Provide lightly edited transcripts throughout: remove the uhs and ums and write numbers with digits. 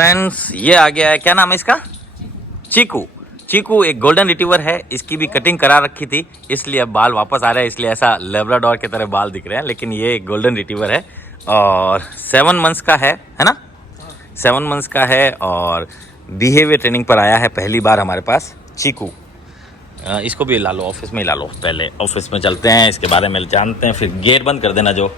Friends ये आ गया है, क्या नाम है इसका? चीकू। चीकू एक गोल्डन रिट्रीवर है, इसकी भी कटिंग करा रखी थी इसलिए अब बाल वापस आ रहे हैं, इसलिए ऐसा लेब्राडोर की तरह बाल दिख रहे हैं, लेकिन ये एक गोल्डन रिट्रीवर है और 7 मंथ्स का है ना? 7 मंथ्स का है और बिहेवियर ट्रेनिंग पर आया है पहली बार हमारे पास चीकू। इसको भी ला लो, ऑफिस में ही ला लो, पहले ऑफिस में चलते हैं, इसके बारे में जानते हैं, फिर गेट बंद कर देना, जो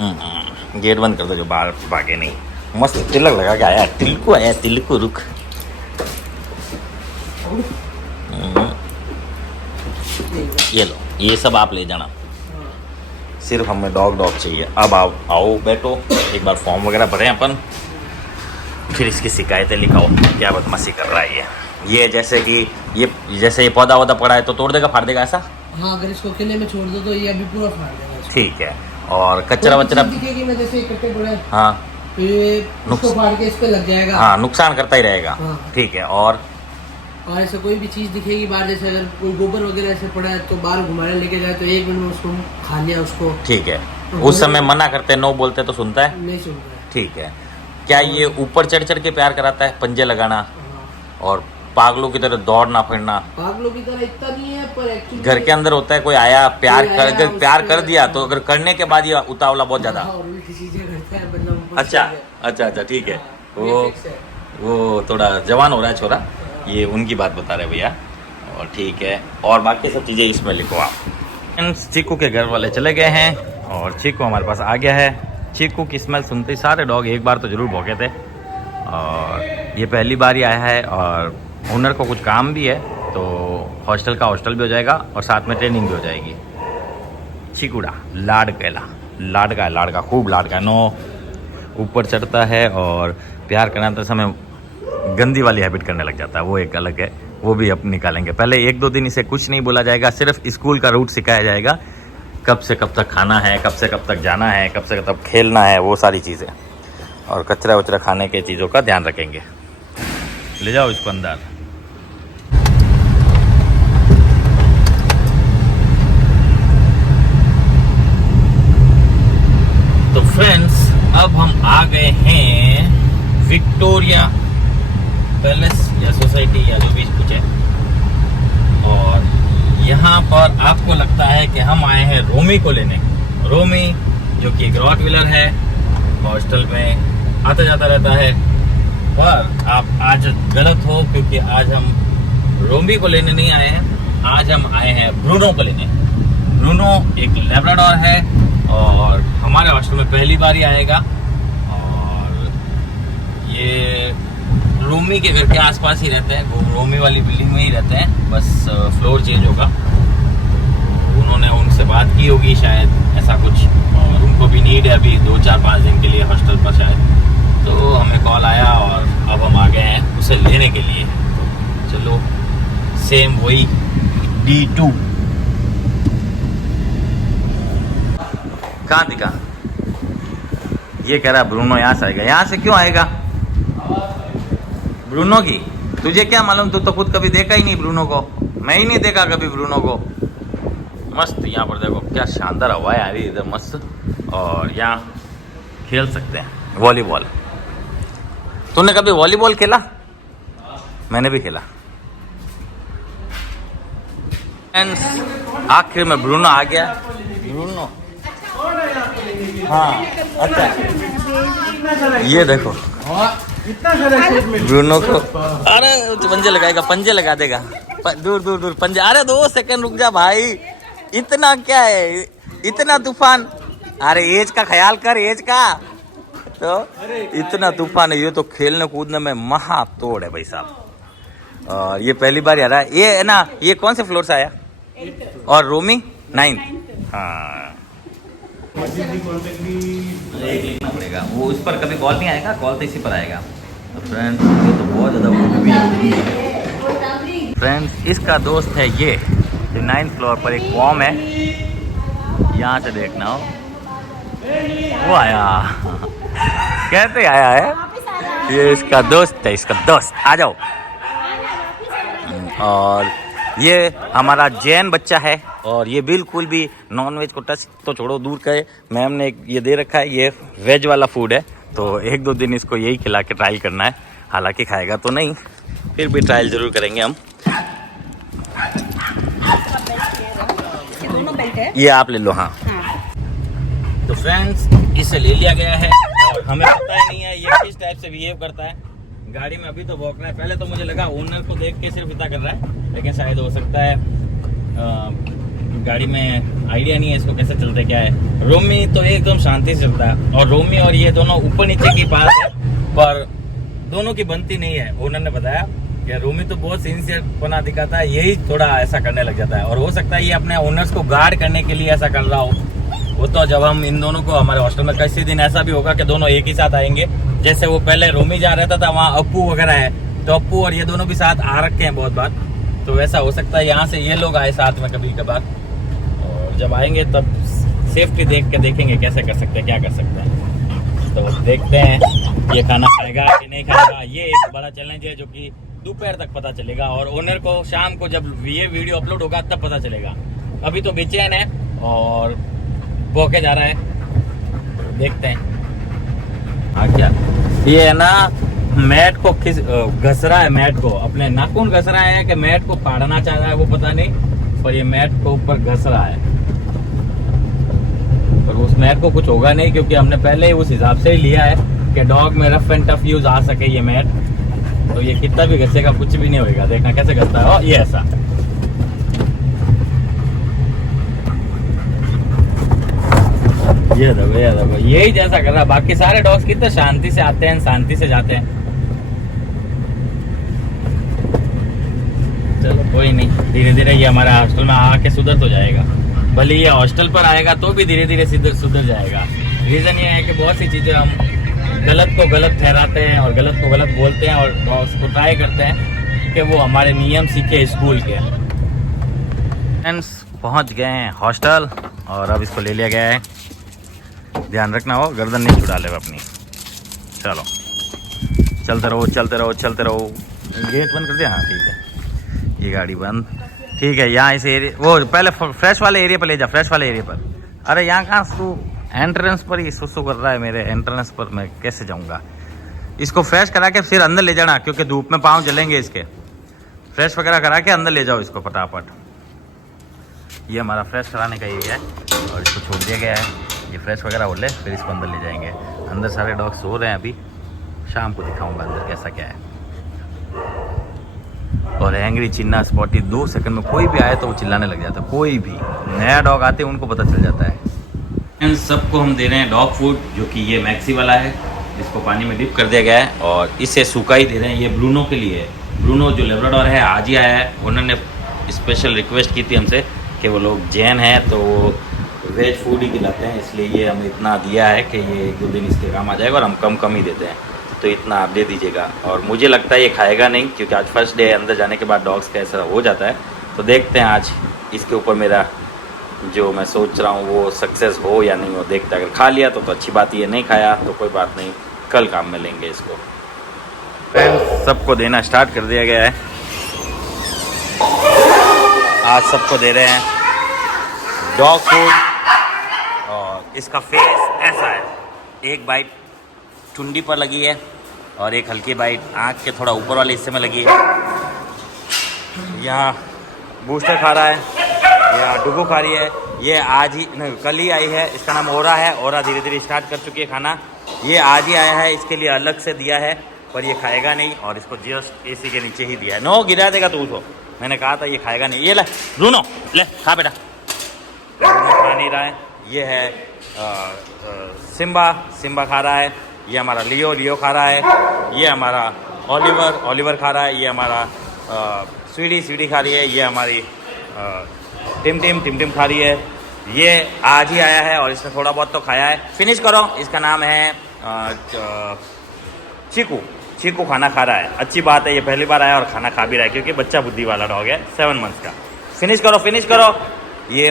गेट बंद कर दो, जो बाहर भागे नहीं। मस्त तिलक लगा के आया, तिलकू आया, तिलकू रुक। ये लो, ये सब आप ले जाना, सिर्फ हमें डॉग चाहिए। अब आओ बैठो, एक बार फॉर्म वगैरह भरें अपन, फिर इसकी शिकायतें लिखाओ, क्या बदमाशी कर रहा है ये जैसे कि ये पौधा वौधा पड़ा है तो तोड़ देगा, फाड़ देगा ऐसा? हाँ, अगर इसको किले में छोड़ दो तो ये अभी पूरा फाड़ देगा। ठीक है, और कचरा वचरा दिखेगी ना, जैसे इकट्ठे पड़े, हाँ, तो ये उसको फाड़ के इस पे लग जाएगा। हाँ, नुकसान करता ही रहेगा। हाँ। ठीक है, और ऐसे कोई भी चीज दिखेगी बाहर, जैसे अगर कोई गोबर वगैरह ऐसे पड़ा है तो बाहर घुमाने लेके जाए तो 1 मिनट में उसको खा लिया उसको। ठीक है, उस समय मना करते नो बोलते तो सुनता है? नहीं सुनता है। ठीक है, क्या ये ऊपर चढ़ चढ़ के प्यार कराता है, पंजे लगाना और पागलों की तरह दौड़ना फिरना? पागलों की तरह इतना नहीं है, पर एक्चुअली घर के अंदर होता है, कोई आया प्यार कर दिया तो अगर करने के बाद ये उतावला बहुत ज्यादा। अच्छा, ठीक है, वो थोड़ा जवान हो रहा है छोरा, ये उनकी बात बता रहे भैया, और ठीक है, और बाकी सब चीज़ें इसमें लिखो आप। चीकू के घर वाले चले गए हैं और चीकू हमारे पास आ गया है। चीकू की स्मेल सुनते ही सारे डॉग एक बार तो ज़रूर भौंके थे, और ये पहली बार ही आया है, और ओनर को कुछ काम भी है तो हॉस्टल का हॉस्टल भी हो जाएगा और साथ में ट्रेनिंग भी हो जाएगी। चीकूड़ा लाडका खूब लाडका, नो ऊपर चढ़ता है और प्यार कराते समय गंदी वाली हैबिट करने लग जाता है, वो एक अलग है, वो भी अब निकालेंगे। पहले 1-2 दिन इसे कुछ नहीं बोला जाएगा, सिर्फ स्कूल का रूट सिखाया जाएगा, कब से कब तक खाना है, कब से कब तक जाना है, कब से कब तक खेलना है, वो सारी चीज़ें, और कचरा वचरा खाने के चीज़ों का ध्यान रखेंगे। ले जाओ इसको अंदर। तो फ्रेंड्स, अब हम आ गए हैं विक्टोरिया पैलेस या सोसाइटी या जो भी कुछ है, और यहाँ पर आपको लगता है कि हम आए हैं रोमी को लेने। रोमी जो कि एक रॉटविलर है, हॉस्टल में आता जाता रहता है, पर आप आज गलत हो, क्योंकि आज हम रोमी को लेने नहीं आए हैं, आज हम आए हैं ब्रूनो को लेने। ब्रूनो एक लेब्राडोर है और हमारे हॉस्टल में पहली बार ही आएगा, और ये रोमी के घर के आसपास ही रहते हैं, वो रोमी वाली बिल्डिंग में ही रहते हैं, बस फ्लोर चेंज होगा। उन्होंने उनसे बात की होगी शायद, ऐसा कुछ, और उनको भी नीड है अभी 2-4-5 दिन के लिए हॉस्टल पर शायद, तो हमें कॉल आया और अब हम आ गए हैं उसे लेने के लिए। चलो, सेम वही D2 कहाँ दिखा? ये कह रहा ब्रूनो यहाँ से आएगा। यहाँ से क्यों आएगा? ब्रूनो की तुझे क्या मालूम, तू तो खुद कभी देखा ही नहीं ब्रूनो को। मैं ही नहीं देखा कभी ब्रूनो को। मस्त यहाँ पर देखो क्या शानदार हवा है यारी इधर, मस्त, और यहाँ खेल सकते हैं वॉलीबॉल। तूने कभी वॉलीबॉल खेला? मैंने भी खेला। आखिर में ब्रूनो आ गया। ब्रूनो, हाँ अच्छा, ये देखो ब्रूनो को, अरे पंजे लगाएगा, पंजे लगा देगा, दूर पंजे। अरे 2 सेकंड रुक जा भाई, इतना क्या है, इतना तूफान? अरे एज का ख्याल कर, एज का तो इतना तूफान है, ये तो खेलने कूदने में महा तोड़ है भाई साहब। ये पहली बार आ रहा है, ये है ना, ये कौन से फ्लोर से आया? और रोमी 9th। हाँ, देखना पड़ेगा, वो इस पर कभी कॉल नहीं आएगा, कॉल तो इसी पर आएगा। तो फ्रेंड्स, ये तो बहुत ज़्यादा फ्रेंड्स, इसका दोस्त है ये 9th फ्लोर पर एक फॉर्म है, यहाँ से देखना हो, वो आया कैसे आया है, ये इसका दोस्त है, इसका दोस्त। आ जाओ। और ये हमारा जैन बच्चा है, और ये बिल्कुल भी नॉन वेज को टच तो छोड़ो, दूर का है। मैम ने ये दे रखा है, ये वेज वाला फूड है, तो 1-2 दिन इसको यही खिला के ट्रायल करना है। हालांकि खाएगा तो नहीं, फिर भी ट्रायल ज़रूर करेंगे हम। दोनों बेल्ट है। ये आप ले लो। हाँ, तो फ्रेंड्स इसे ले लिया गया है और हमें पता ही नहीं है ये किस टाइप से बिहेव करता है गाड़ी में। अभी तो भौंक रहा है, पहले तो मुझे लगा ओनर को देख के सिर्फ इतना कर रहा है, लेकिन शायद हो सकता है गाड़ी में आइडिया नहीं है इसको कैसे चलता है क्या है। रोमी तो एकदम शांति से चलता है और रोमी और ये दोनों ऊपर नीचे की बात है, पर दोनों की बनती नहीं है। ओनर ने बताया कि रोमी तो बहुत सिंसियर पना दिखाता है, यही थोड़ा ऐसा करने लग जाता है। और हो सकता है ये अपने ओनर्स को गार्ड करने के लिए ऐसा कर रहा हो। वो तो जब हम इन दोनों को हमारे हॉस्टल में किसी दिन ऐसा भी होगा कि दोनों एक ही साथ आएंगे, जैसे वो पहले रोमी जा रहता था वहाँ अप्पू वगैरह है, तो अप्पू और ये दोनों भी साथ आ रखे हैं बहुत बार, तो वैसा हो सकता है यहाँ से ये लोग आए साथ में कभी कभार। और जब आएंगे तब सेफ्टी देख के देखेंगे कैसे कर सकते हैं, क्या कर सकते हैं। तो देखते हैं ये खाना खाएगा कि नहीं खाएगा। ये एक बड़ा चैलेंज है जो कि दोपहर तक पता चलेगा और ओनर को शाम को जब ये वीडियो अपलोड होगा तब पता चलेगा। अभी तो बेचैन है और भौंके जा रहा है, देखते हैं। हाँ क्या ये है ना, मैट को घस रहा है, मैट को अपने नाखून घस रहा है कि मैट को फाड़ना चाह रहा है वो पता नहीं, पर ये मैट को ऊपर घस रहा है। पर उस मैट को कुछ होगा नहीं क्योंकि हमने पहले ही उस हिसाब से ही लिया है कि डॉग में रफ एंड टफ यूज आ सके ये मैट। तो ये कितना भी घसेगा कुछ भी नहीं होगा। देखना कैसे घसता है। ये ऐसा ये देखो यही जैसा कर रहा है। बाकी सारे डॉग्स कितने शांति से आते हैं, शांति से जाते हैं। चलो कोई नहीं, धीरे धीरे ये हमारे हॉस्टल में आके सुधर तो जाएगा। भले ये हॉस्टल पर आएगा तो भी धीरे धीरे सुधर जाएगा। रीजन ये है कि बहुत सी चीजें हम गलत को गलत ठहराते हैं और गलत को गलत बोलते हैं और डॉग्स को ट्राई करते हैं कि वो हमारे नियम सीखे स्कूल के। फ्रेंड्स पहुंच गए हैं हॉस्टल और अब इसको ले लिया गया है। ध्यान रखना हो गर्दन नहीं छुड़ा ले अपनी। चलो चलते रहो चलते रहो चलते रहो। गेट बंद कर दिया। हाँ ठीक है, ये गाड़ी बंद। ठीक है, यहाँ इस एरिया वो पहले फ्रेश वाले एरिया पर ले जा, फ्रेश वाले एरिया पर। अरे यहाँ कहाँ तू एंट्रेंस पर ही सुसु कर रहा है, मेरे एंट्रेंस पर मैं कैसे जाऊँगा। इसको फ्रेश करा के फिर अंदर ले जाना क्योंकि धूप में पाँव जलेंगे इसके। फ्रेश वगैरह करा के अंदर ले जाओ इसको फटाफट। ये हमारा फ्रेश कराने का एरिया है और इसको छोड़ दिया गया है। ये फ्रेश वगैरह हो ले फिर इसको अंदर ले जाएंगे। अंदर सारे डॉग सो रहे हैं अभी, शाम को दिखाऊंगा अंदर कैसा क्या है। और एंग्री चिन्ना स्पॉटी 2 सेकंड में कोई भी आए तो वो चिल्लाने लग जाता है। कोई भी नया डॉग आते हैं उनको पता चल जाता है। इन सबको हम दे रहे हैं डॉग फूड, जो कि ये मैक्सी वाला है। इसको पानी में डिप कर दिया गया है और इसे सूखा ही दे रहे हैं। ये ब्रूनो के लिए है। ब्रूनो जो लेब्राडोर है आज ही आया है। उन्होंने स्पेशल रिक्वेस्ट की थी हमसे कि वो लोग जैन हैं तो वो वेज फूड ही खिलाते हैं, इसलिए ये हमें इतना दिया है कि ये 1-2 दिन इसके काम आ जाएगा और हम कम ही देते हैं, तो इतना आप दे दीजिएगा। और मुझे लगता है ये खाएगा नहीं क्योंकि आज फर्स्ट डे अंदर जाने के बाद डॉग्स का ऐसा हो जाता है। तो देखते हैं आज इसके ऊपर मेरा जो मैं सोच रहा हूँ वो सक्सेस हो या नहीं हो। देखते हैं, अगर खा लिया तो अच्छी बात, ये नहीं खाया तो कोई बात नहीं, कल काम में लेंगे इसको। फ्रेंड्स सबको देना स्टार्ट कर दिया गया है। आज सबको दे रहे हैं डॉग फूड और इसका फेस ऐसा है। एक बाइट ठुंडी पर लगी है और एक हल्की बाइट आँख के थोड़ा ऊपर वाले हिस्से में लगी है। यहाँ बूस्टर खा रहा है, यहाँ डुगू खा रही है। ये आज ही नहीं कल ही आई है। इसका नाम ओरा है। ओरा धीरे धीरे स्टार्ट कर चुकी है खाना। ये आज ही आया है, इसके लिए अलग से दिया है पर ये खाएगा नहीं और इसको जस्ट एसी के नीचे ही दिया है। नो गिरा देगा तू तो, मैंने कहा था ये खाएगा नहीं। ये ले ब्रूनो, ले खा बेटा। ब्रूनो खा नहीं रहा है। ये है सिम्बा खा रहा है। ये हमारा लियो खा रहा है। ये हमारा ओलिवर खा रहा है। ये हमारा स्वीडी खा रही है। ये हमारी टिम खा रही है। ये आज ही आया है और इसने थोड़ा बहुत तो खाया है। फिनिश करो। इसका नाम है चीकू खाना खा रहा है। अच्छी बात है, ये पहली बार आया और खाना खा भी रहा है क्योंकि बच्चा बुद्धि वाला डॉग है 7 मंथ्स का। फिनिश करो। ये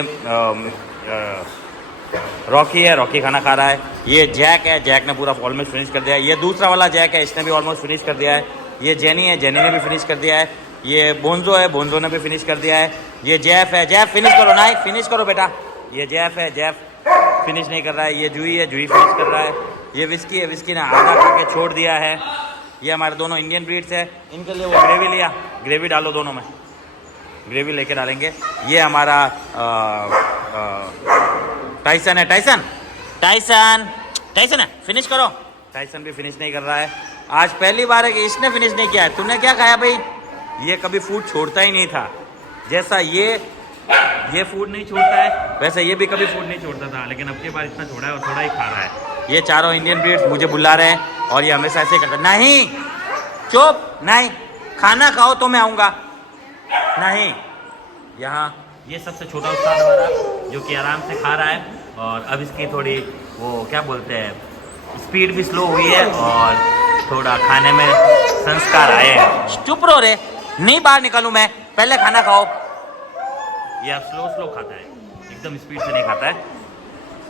रॉकी है, रॉकी खाना खा रहा है। ये जैक है, जैक ने पूरा ऑलमोस्ट फिनिश कर दिया है। ये दूसरा वाला जैक है, इसने भी ऑलमोस्ट फिनिश कर दिया है। ये जेनी है, जेनी ने भी फिनिश कर दिया है। ये बोंजो है, बोंजो ने भी फिनिश कर दिया है। ये जैफ है, जैफ फिनिश करो ना, फिनिश करो बेटा। ये जैफ है, जैफ फिनिश नहीं कर रहा है। ये जूही है, जूही फिनिश कर रहा है। ये विस्की है, विस्की ने आधा खा के छोड़ दिया है। ये हमारे दोनों इंडियन ब्रीड्स है, इनके लिए वो ग्रेवी लिया, ग्रेवी डालो दोनों में, ग्रेवी लेके डालेंगे। ये हमारा टाइसन है, टाइसन टाइसन टाइसन है, फिनिश करो। टाइसन भी फिनिश नहीं कर रहा है। आज पहली बार है कि इसने फिनिश नहीं किया है। तूने क्या खाया भाई? ये कभी फूड छोड़ता ही नहीं था। जैसा ये फूड नहीं छोड़ता है वैसे ये भी कभी फूड नहीं छोड़ता था, लेकिन अब की बार इतना छोड़ा है और थोड़ा ही खा रहा है। ये चारों इंडियन ब्रीड्स मुझे बुला रहे हैं और ये हमेशा ऐसे करते, नहीं चुप, नहीं खाना खाओ तो मैं आऊँगा, नहीं। यहाँ ये सबसे छोटा उस्ताद हमारा जो कि आराम से खा रहा है, और अब इसकी थोड़ी वो क्या बोलते हैं, स्पीड भी स्लो हुई है और थोड़ा खाने में संस्कार आए हैं। चुप रहो रे, नहीं बाहर निकलूँ मैं, पहले खाना खाओ। ये अब स्लो खाता है, एकदम स्पीड से नहीं खाता है।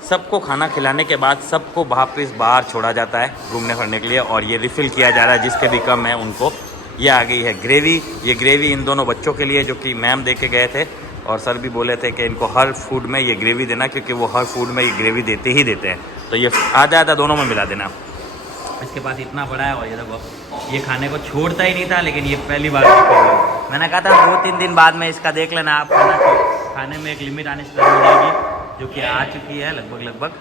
सबको खाना खिलाने के बाद सबको वापस बाहर छोड़ा जाता है घूमने फिरने के लिए, और ये रिफ़िल किया जा रहा है जिसके भी कम है उनको। ये आ गई है ग्रेवी। ये ग्रेवी इन दोनों बच्चों के लिए जो कि मैम दे के गए थे, और सर भी बोले थे कि इनको हर फूड में ये ग्रेवी देना, क्योंकि वो हर फूड में ये ग्रेवी देते ही देते हैं। तो ये आधा आधा दोनों में मिला देना। इसके पास इतना बड़ा है और ये देखो, ये खाने को छोड़ता ही नहीं था, लेकिन ये पहली बार मैंने कहा था 2-3 दिन बाद में इसका देख लेना आप, खाने में एक लिमिट आने स्टार्ट हो जाएगी, जो कि आ चुकी है लगभग।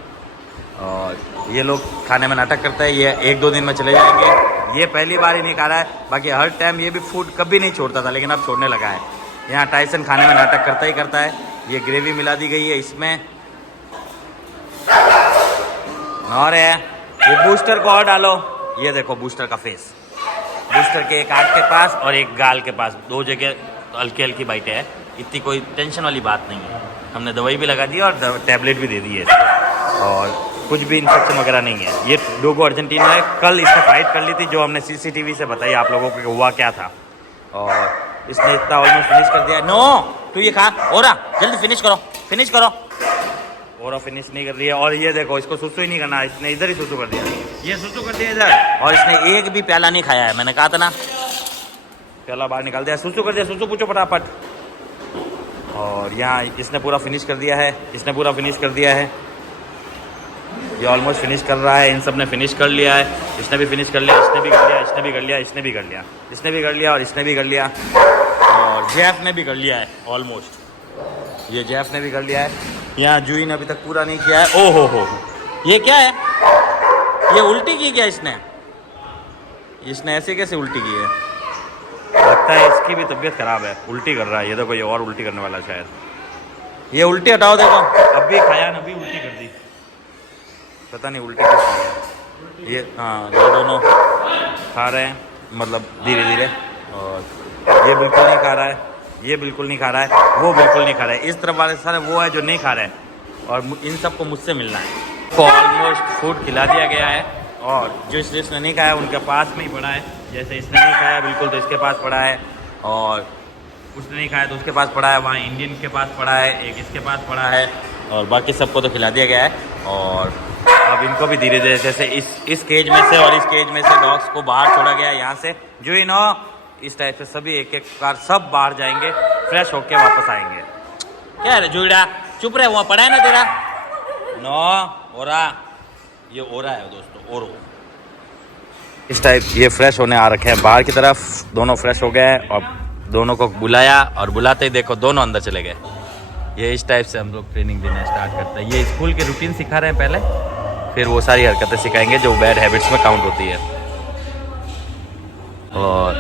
और ये लोग खाने में नाटक करते हैं, ये 1-2 दिन में चले जाएंगे। ये पहली बार ही नहीं खा रहा है, बाकी हर टाइम ये भी फूड कभी नहीं छोड़ता था, लेकिन अब छोड़ने लगा है। यहाँ टाइसन खाने में नाटक करता ही करता है। ये ग्रेवी मिला दी गई है इसमें, और है ये बूस्टर को और डालो। ये देखो बूस्टर का फेस, बूस्टर के एक आँख के पास और एक गाल के पास, 2 जगह हल्की हल्की बाइटें हैं। इतनी कोई टेंशन वाली बात नहीं है। हमने दवाई भी लगा दी और टैबलेट भी दे दी है इसको, और कुछ भी इन्फेक्शन वगैरह नहीं है। ये डोगो अर्जेंटीना है, कल इसने फाइट कर ली थी, जो हमने CCTV से बताई आप लोगों को हुआ क्या था, और इसने इतना ऑलमोस्ट फिनिश कर दिया। नो तू ये खा, ओरा जल्दी फिनिश करो। ओरा फिनिश नहीं कर रही है, और ये देखो इसको सुसु ही नहीं करना, इसने इधर ही सुसु कर दिया, ये सुसु कर दिया इधर, और इसने एक भी प्याला नहीं खाया है। मैंने कहा था ना, प्याला बाहर निकाल दिया, सुसु कर दिया। सुसु पूछो फटाफट। और यहाँ इसने पूरा फिनिश कर दिया है, ये ऑलमोस्ट फिनिश कर रहा है। इन सब ने फिनिश कर लिया है, इसने भी फिनिश कर लिया, इसने भी कर लिया, इसने भी कर लिया, इसने भी कर लिया, इसने भी कर लिया, और इसने भी कर लिया, और जेफ ने भी कर लिया है ऑलमोस्ट। ये जेफ ने भी कर लिया है। यहाँ जूही ने अभी तक पूरा नहीं किया है। ओ हो, ये क्या है? ये उल्टी की क्या इसने ऐसे कैसे उल्टी की है? लगता है इसकी भी तबीयत खराब है, उल्टी कर रहा है। ये देखो, ये और उल्टी करने वाला शायद। ये उल्टी हटाओ, देखो अभी खाया ना, अभी उल्टी कर दी, पता नहीं उल्टी क्यों की है। ये हाँ, ये दोनों खा रहे हैं, मतलब धीरे धीरे, और ये बिल्कुल नहीं खा रहा है, ये बिल्कुल नहीं खा रहा है, वो बिल्कुल नहीं खा रहा है। इस तरफ वाले सारे वो है जो नहीं खा रहे हैं, और इन सबको मुझसे मिलना है। तो ऑलमोस्ट फूड खिला दिया गया है, और जो जिसने नहीं खाया उनके पास में ही पड़ा है। जैसे इसने नहीं खाया बिल्कुल तो इसके पास पड़ा है, और उसने नहीं खाया तो उसके पास पड़ा है, वहाँ इंडियन के पास पड़ा है, एक इसके पास पड़ा है, और बाकी सबको तो खिला दिया गया है। और अब इनको भी धीरे धीरे, जैसे इस केज में से और इस केज में से डॉग्स को बाहर छोड़ा गया है यहाँ से, जो ही नो इस टाइप से सभी एक एक कार सब बाहर जाएंगे, फ्रेश होके वापस आएंगे। क्या है जुड़ा, चुप रहे, वहाँ पड़ा है ना तेरा। नो ओरा, ये ओरा है दोस्तों, ओरो। इस टाइप ये फ्रेश होने आ रखे हैं बाहर की तरफ। दोनों फ्रेश हो गए, और दोनों को बुलाया, और बुलाते ही देखो दोनों अंदर चले गए। ये इस टाइप से हम लोग ट्रेनिंग देना स्टार्ट करते हैं। ये स्कूल के रूटीन सिखा रहे हैं पहले, फिर वो सारी हरकतें सिखाएंगे जो बैड हैबिट्स में काउंट होती है। और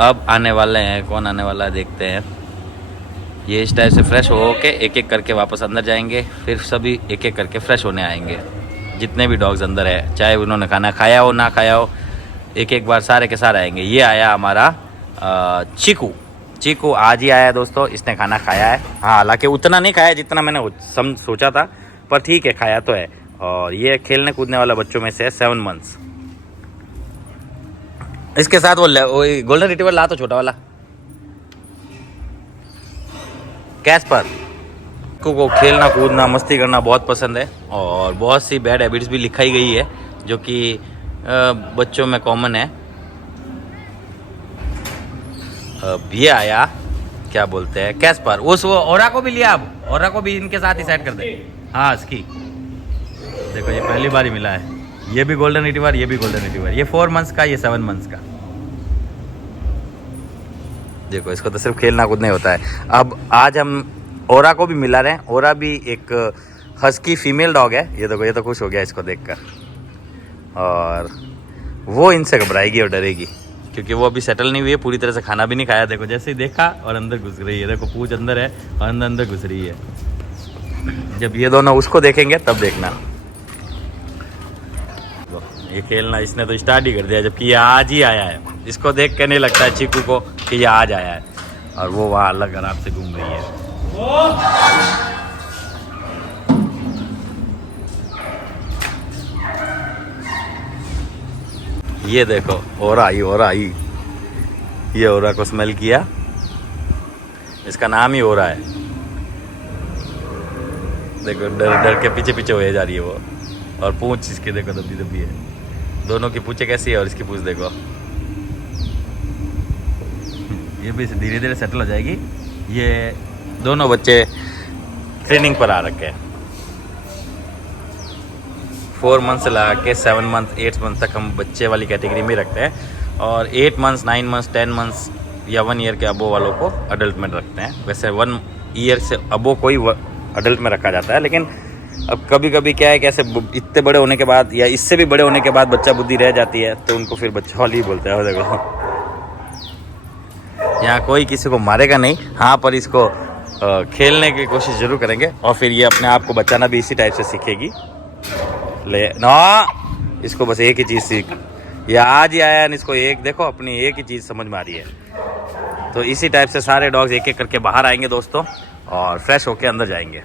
अब आने वाले हैं, कौन आने वाला है देखते हैं। ये इस टाइप से फ्रेश हो के एक एक करके वापस अंदर जाएंगे, फिर सभी एक एक करके फ्रेश होने आएंगे। जितने भी डॉग्स अंदर है, चाहे उन्होंने खाना खाया हो ना खाया हो, एक एक बार सारे के सारे आएंगे। ये आया हमारा चीकू आज ही आया है दोस्तों, इसने खाना खाया है। हाँ, हालांकि उतना नहीं खाया जितना मैंने सोचा था, पर ठीक है, खाया तो है। और ये खेलने कूदने वाला बच्चों में से है, 7 मंथ्स। इसके साथ वो गोल्डन रिट्रीवर ला तो, छोटा वाला कैस्पर को खेलना कूदना मस्ती करना बहुत पसंद है, और बहुत सी बैड हैबिट्स भी लिखाई गई है जो कि बच्चों में कॉमन है। अब ये आया, क्या बोलते हैं, कैस्पर। उस वो ओरा को भी लिया, अब ओरा को भी इनके साथ ही सेट कर दे। हाँ, इसकी देखो, ये पहली बार ही मिला है। ये भी गोल्डन रिट्रीवर, ये भी गोल्डन रिट्रीवर। ये 4 मंथ्स का, ये 7 मंथ्स का। देखो इसको तो सिर्फ खेलना कूदना ही होता है। अब आज हम ओरा को भी मिला रहे हैं। ओरा भी एक हस्की फीमेल डॉग है। ये देखो, ये तो खुश हो गया इसको देखकर, और वो इनसे घबराएगी और डरेगी क्योंकि वो अभी सेटल नहीं हुई है, पूरी तरह से खाना भी नहीं खाया। देखो जैसे ही देखा और अंदर घुस रही है। देखो पूंछ अंदर है और अंदर घुस रही है। जब ये दोनों उसको देखेंगे तब देखना। ये खेलना इसने तो स्टार्ट ही कर दिया, जबकि ये आज ही आया है। इसको देख के नहीं लगता है चीकू को कि ये आज आया है, और वो वहाँ अलग आराम से घूम रही है। ये देखो ओरा आई, ओरा आई। ये ओरा को स्मेल किया, इसका नाम ही ओरा है। देखो डर डर के पीछे पीछे हुए जा रही है वो, और पूंछ इसकी देखो दबी दबी है। दोनों की पूंछें कैसी है और इसकी पूंछ देखो। ये भी धीरे धीरे सेटल हो जाएगी। ये दोनों बच्चे ट्रेनिंग पर आ रखे हैं। 4 मंथ से लगा के 7 मंथ 8 मंथ तक हम बच्चे वाली कैटेगरी में रखते हैं, और 8 मंथ्स 9 मंथ्स 10 मंथ्स या 1 ईयर के अबो वालों को अडल्ट में रखते हैं। वैसे 1 ईयर से अबो को ही अडल्ट में रखा जाता है, लेकिन अब कभी कभी क्या है कि ऐसे इतने बड़े होने के बाद या इससे भी बड़े होने के बाद बच्चा बुद्धि रह जाती है, तो उनको फिर बच्चा वाली ही बोलते हैं। देखो यहाँ कोई किसी को मारेगा नहीं, हाँ, पर इसको खेलने की कोशिश जरूर करेंगे, और फिर ये अपने आप को बचाना भी इसी टाइप से सीखेगी। ले ना, इसको बस एक ही चीज़ सीख, ये आज ही आया है, इसको एक देखो अपनी एक ही चीज़ समझ में आ रही है। तो इसी टाइप से सारे डॉग्स एक एक करके बाहर आएंगे दोस्तों, और फ्रेश होके अंदर जाएंगे।